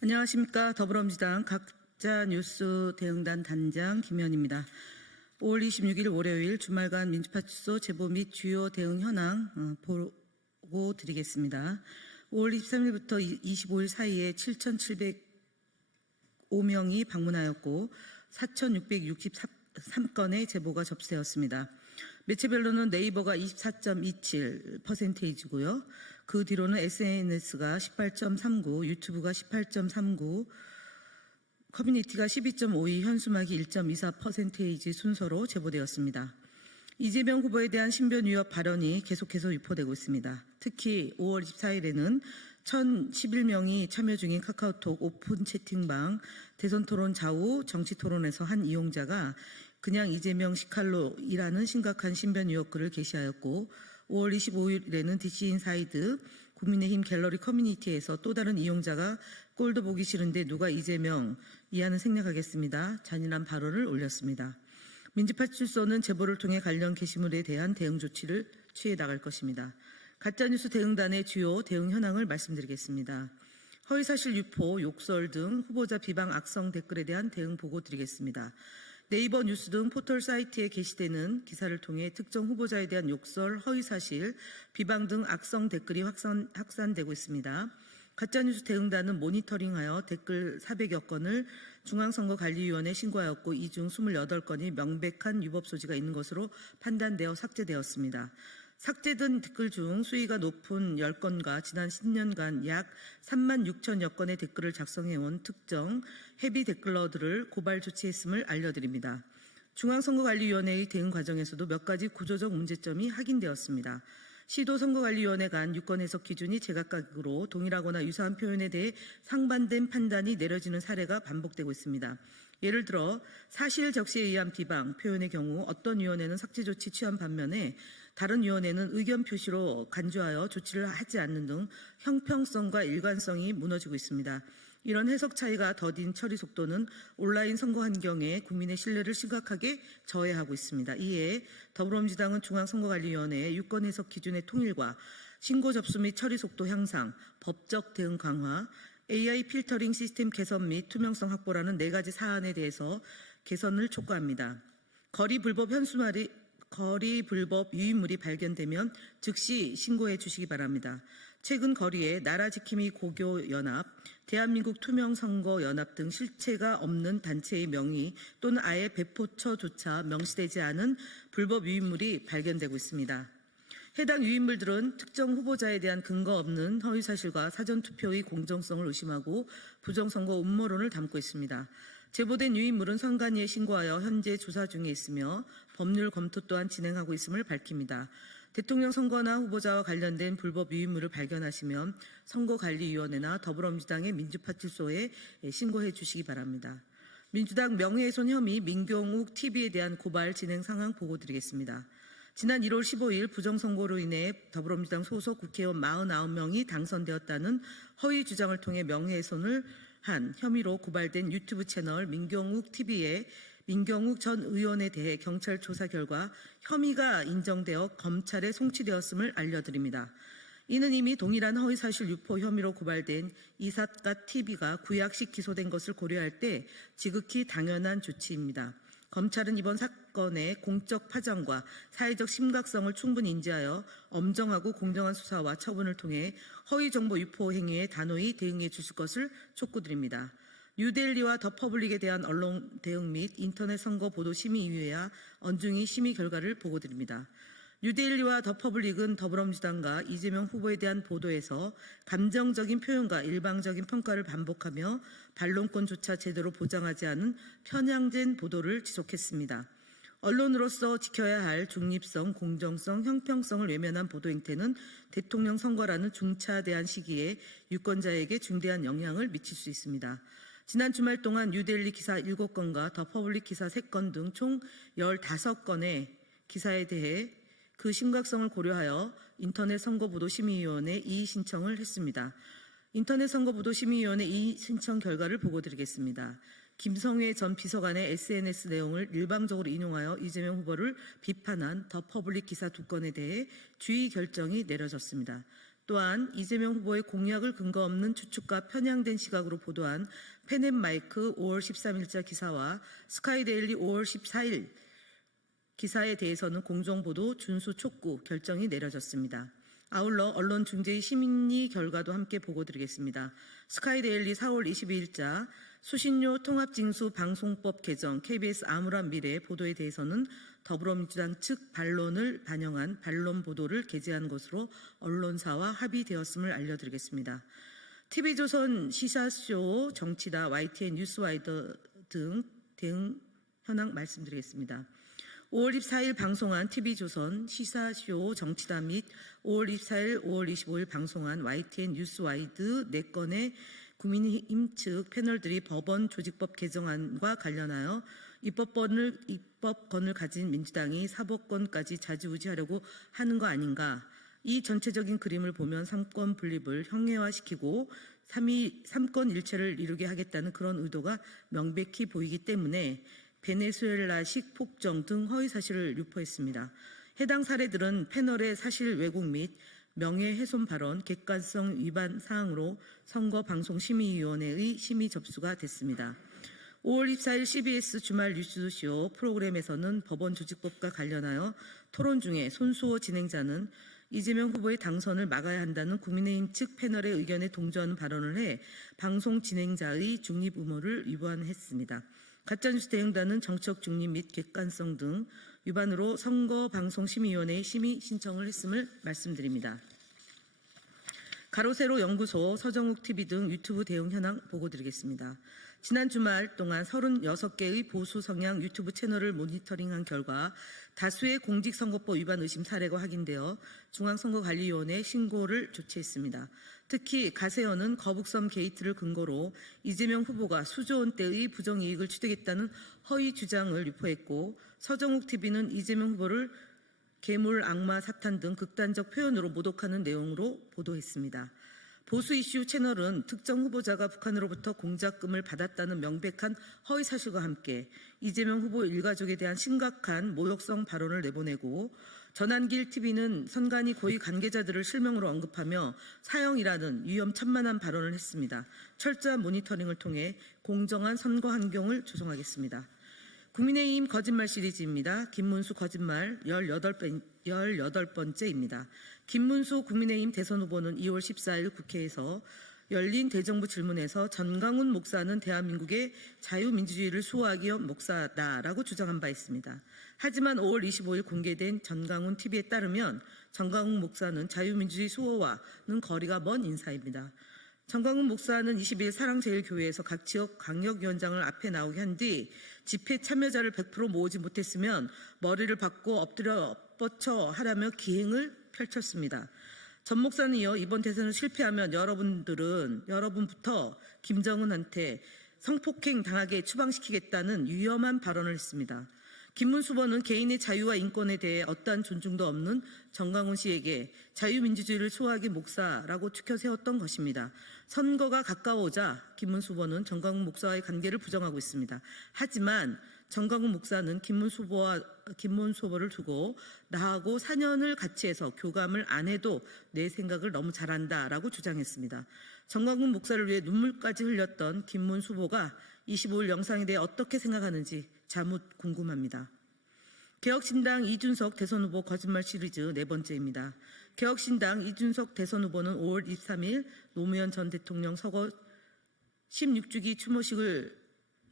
안녕하십니까. 더불어민주당 가짜뉴스 대응단 단장 김현입니다. 5월 26일 월요일 주말간 민주파출소 제보 및 주요 대응 현황 보고 드리겠습니다. 5월 23일부터 25일 사이에 7,705명이 방문하였고 4,663건의 제보가 접수되었습니다. 매체별로는 네이버가 24.27%이고요. 그 뒤로는 SNS가 18.39, 유튜브가 18.39, 커뮤니티가 12.52, 현수막이 1.24% 순서로 제보되었습니다. 이재명 후보에 대한 신변 위협 발언이 계속해서 유포되고 있습니다. 특히 5월 24일에는 1,011명이 참여 중인 카카오톡 오픈 채팅방 대선 토론 좌우 정치 토론에서 한 이용자가 그냥 이재명 시칼로이라는 심각한 신변 위협 글을 게시하였고 5월 25일에는 DC인사이드 국민의힘 갤러리 커뮤니티에서 또 다른 이용자가 꼴도 보기 싫은데 누가 이재명 이하는 생략하겠습니다. 잔인한 발언을 올렸습니다. 민주파출소는 제보를 통해 관련 게시물에 대한 대응 조치를 취해 나갈 것입니다. 가짜뉴스 대응단의 주요 대응 현황을 말씀드리겠습니다. 허위사실 유포, 욕설 등 후보자 비방 악성 댓글에 대한 대응 보고 드리겠습니다. 네이버 뉴스 등 포털 사이트에 게시되는 기사를 통해 특정 후보자에 대한 욕설, 허위사실, 비방 등 악성 댓글이 확산되고 있습니다. 가짜뉴스 대응단은 모니터링하여 댓글 400여 건을 중앙선거관리위원회에 신고하였고 이 중 28건이 명백한 위법 소지가 있는 것으로 판단되어 삭제되었습니다. 삭제된 댓글 중 수위가 높은 10건과 지난 10년간 약 3만 6천여 건의 댓글을 작성해온 특정 헤비 댓글러들을 고발 조치했음을 알려드립니다. 중앙선거관리위원회의 대응 과정에서도 몇 가지 구조적 문제점이 확인되었습니다. 시도 선거관리위원회 간 유권 해석 기준이 제각각으로 동일하거나 유사한 표현에 대해 상반된 판단이 내려지는 사례가 반복되고 있습니다. 예를 들어 사실 적시에 의한 비방 표현의 경우 어떤 위원회는 삭제 조치 취한 반면에 다른 위원회는 의견 표시로 간주하여 조치를 하지 않는 등 형평성과 일관성이 무너지고 있습니다. 이런 해석 차이가 더딘 처리 속도는 온라인 선거 환경에 국민의 신뢰를 심각하게 저해하고 있습니다. 이에 더불어민주당은 중앙선거관리위원회의 유권 해석 기준의 통일과 신고 접수 및 처리 속도 향상, 법적 대응 강화, AI 필터링 시스템 개선 및 투명성 확보라는 4가지 사안에 대해서 개선을 촉구합니다. 거리 불법 유인물이 발견되면 즉시 신고해 주시기 바랍니다. 최근 거리에 나라지킴이 고교연합, 대한민국 투명선거연합 등 실체가 없는 단체의 명의 또는 아예 배포처조차 명시되지 않은 불법 유인물이 발견되고 있습니다. 해당 유인물들은 특정 후보자에 대한 근거 없는 허위사실과 사전투표의 공정성을 의심하고 부정선거 음모론을 담고 있습니다. 제보된 유인물은 선관위에 신고하여 현재 조사 중에 있으며 법률 검토 또한 진행하고 있음을 밝힙니다. 대통령 선거나 후보자와 관련된 불법 유인물을 발견하시면 선거관리위원회나 더불어민주당의 민주파출소에 신고해 주시기 바랍니다. 민주당 명예훼손 혐의 민경욱 TV에 대한 고발 진행 상황 보고 드리겠습니다. 지난 1월 15일 부정선거로 인해 더불어민주당 소속 국회의원 49명이 당선되었다는 허위 주장을 통해 명예훼손을 한 혐의로 고발된 유튜브 채널 민경욱 TV의 민경욱 전 의원에 대해 경찰 조사 결과 혐의가 인정되어 검찰에 송치되었음을 알려드립니다. 이는 이미 동일한 허위사실 유포 혐의로 고발된 이삿갓 TV가 구약식 기소된 것을 고려할 때 지극히 당연한 조치입니다. 검찰은 이번 사건의 공적 파장과 사회적 심각성을 충분히 인지하여 엄정하고 공정한 수사와 처분을 통해 허위정보 유포 행위에 단호히 대응해 주실 것을 촉구드립니다. 뉴델리와 더 퍼블릭에 대한 언론 대응 및 인터넷 선거 보도 심의위회와 언중이 심의 결과를 보고드립니다. 뉴데일리와 더 퍼블릭은 더불어민주당과 이재명 후보에 대한 보도에서 감정적인 표현과 일방적인 평가를 반복하며 반론권조차 제대로 보장하지 않은 편향된 보도를 지속했습니다. 언론으로서 지켜야 할 중립성, 공정성, 형평성을 외면한 보도 행태는 대통령 선거라는 중차대한 시기에 유권자에게 중대한 영향을 미칠 수 있습니다. 지난 주말 동안 뉴델리 기사 7건과 더 퍼블릭 기사 3건 등 총 15건의 기사에 대해 그 심각성을 고려하여 인터넷 선거보도심의위원회에 이의 신청을 했습니다. 인터넷 선거보도심의위원회 이의 신청 결과를 보고드리겠습니다. 김성회 전 비서관의 SNS 내용을 일방적으로 인용하여 이재명 후보를 비판한 더 퍼블릭 기사 2건에 대해 주의 결정이 내려졌습니다. 또한 이재명 후보의 공약을 근거 없는 추측과 편향된 시각으로 보도한 펜앤마이크 5월 13일자 기사와 스카이데일리 5월 14일 기사에 대해서는 공정보도 준수 촉구 결정이 내려졌습니다. 아울러 언론중재위 심의 결과도 함께 보고드리겠습니다. 스카이데일리 4월 22일자 수신료 통합징수 방송법 개정 KBS 암울한 미래 보도에 대해서는 더불어민주당 측 반론을 반영한 반론 보도를 게재한 것으로 언론사와 합의되었음을 알려드리겠습니다. TV조선 시사쇼 정치다 YTN 뉴스와이드 등 대응 현황 말씀드리겠습니다. 5월 24일 방송한 TV조선 시사쇼 정치다 및 5월 24일, 5월 25일 방송한 YTN 뉴스와이드 4건의 국민의힘 측 패널들이 법원 조직법 개정안과 관련하여 입법권을 가진 민주당이 사법권까지 좌지우지하려고 하는 거 아닌가. 이 전체적인 그림을 보면 삼권 분립을 형해화시키고 삼권 일체를 이루게 하겠다는 그런 의도가 명백히 보이기 때문에 베네수엘라식 폭정 등 허위사실을 유포했습니다. 해당 사례들은 패널의 사실 왜곡 및 명예훼손 발언, 객관성 위반 사항으로 선거방송심의위원회의 심의 접수가 됐습니다. 5월 24일 CBS 주말 뉴스쇼 프로그램에서는 법원 조직법과 관련하여 토론 중에 손수호 진행자는 이재명 후보의 당선을 막아야 한다는 국민의힘 측 패널의 의견에 동조하는 발언을 해 방송 진행자의 중립 의무를 위반했습니다. 가짜뉴스 대응단은 정책 중립 및 객관성 등 위반으로 선거방송심의위원회에 심의 신청을 했음을 말씀드립니다. 가로세로 연구소, 서정욱 TV 등 유튜브 대응 현황 보고드리겠습니다. 지난 주말 동안 36개의 보수 성향 유튜브 채널을 모니터링한 결과 다수의 공직선거법 위반 의심 사례가 확인되어 중앙선거관리위원회에 신고를 조치했습니다. 특히 가세연은 거북선 게이트를 근거로 이재명 후보가 수조 원대의 부정이익을 취득했다는 허위 주장을 유포했고, 서정욱 TV는 이재명 후보를 괴물, 악마, 사탄 등 극단적 표현으로 모독하는 내용으로 보도했습니다. 보수 이슈 채널은 특정 후보자가 북한으로부터 공작금을 받았다는 명백한 허위 사실과 함께 이재명 후보 일가족에 대한 심각한 모욕성 발언을 내보내고, 전환길 TV는 선관위 고위 관계자들을 실명으로 언급하며 사형이라는 위험천만한 발언을 했습니다. 철저한 모니터링을 통해 공정한 선거 환경을 조성하겠습니다. 국민의힘 거짓말 시리즈입니다. 김문수 거짓말 18번째입니다. 김문수 국민의힘 대선 후보는 2월 14일 국회에서 열린 대정부 질문에서 전강훈 목사는 대한민국의 자유민주주의를 수호하기 위한 목사다라고 주장한 바 있습니다. 하지만 5월 25일 공개된 전강훈 TV에 따르면 전강훈 목사는 자유민주주의 수호와는 거리가 먼 인사입니다. 전강훈 목사는 20일 사랑제일교회에서 각 지역 광역위원장을 앞에 나오게 한 뒤 집회 참여자를 100% 모으지 못했으면 머리를 박고 엎드려 뻗쳐 하라며 기행을 펼쳤습니다. 전 목사는 이어 이번 대선을 실패하면 여러분부터 김정은한테 성폭행 당하게 추방시키겠다는 위험한 발언을 했습니다. 김문수 후보는 개인의 자유와 인권에 대해 어떠한 존중도 없는 전강훈 씨에게 자유민주주의를 수호하기 목사라고 추켜 세웠던 것입니다. 선거가 가까워오자 김문수 후보는 전강훈 목사와의 관계를 부정하고 있습니다. 하지만 전강훈 목사는 김문수 후보를 두고 나하고 4년을 같이 해서 교감을 안 해도 내 생각을 너무 잘한다라고 주장했습니다. 전강훈 목사를 위해 눈물까지 흘렸던 김문수 후보가 25일 영상에 대해 어떻게 생각하는지 자묻 궁금합니다. 개혁신당 이준석 대선 후보 거짓말 시리즈 4번째입니다. 개혁신당 이준석 대선 후보는 5월 23일 노무현 전 대통령 서거 16주기 추모식을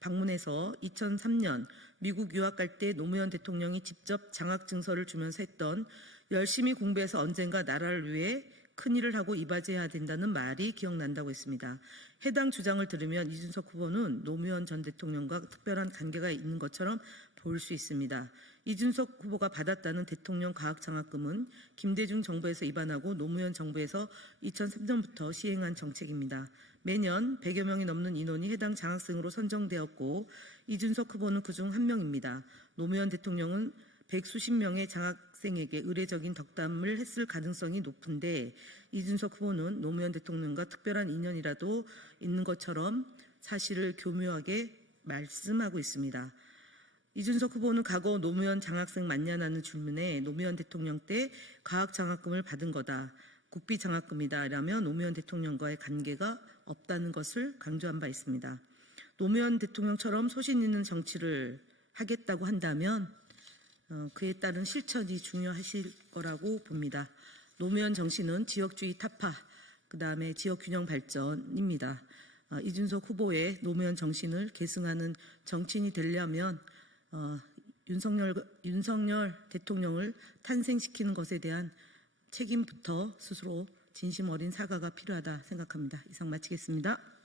방문해서 2003년 미국 유학 갈 때 노무현 대통령이 직접 장학증서를 주면서 했던 열심히 공부해서 언젠가 나라를 위해 큰일을 하고 이바지해야 된다는 말이 기억난다고 했습니다. 해당 주장을 들으면 이준석 후보는 노무현 전 대통령과 특별한 관계가 있는 것처럼 보일 수 있습니다. 이준석 후보가 받았다는 대통령 과학장학금은 김대중 정부에서 입안하고 노무현 정부에서 2003년부터 시행한 정책입니다. 매년 100여 명이 넘는 인원이 해당 장학생으로 선정되었고 이준석 후보는 그중 한 명입니다. 노무현 대통령은 100수십 명의 장학생에게 의례적인 덕담을 했을 가능성이 높은데 이준석 후보는 노무현 대통령과 특별한 인연이라도 있는 것처럼 사실을 교묘하게 말씀하고 있습니다. 이준석 후보는 과거 노무현 장학생 맞냐는 질문에 노무현 대통령 때 과학장학금을 받은 거다. 국비 장학금이다라며 노무현 대통령과의 관계가 없다는 것을 강조한 바 있습니다. 노무현 대통령처럼 소신 있는 정치를 하겠다고 한다면 그에 따른 실천이 중요하실 거라고 봅니다. 노무현 정신은 지역주의 타파, 그다음에 지역균형 발전입니다. 이준석 후보의 노무현 정신을 계승하는 정치인이 되려면 윤석열 대통령을 탄생시키는 것에 대한 책임부터 스스로 진심 어린 사과가 필요하다 생각합니다. 이상 마치겠습니다.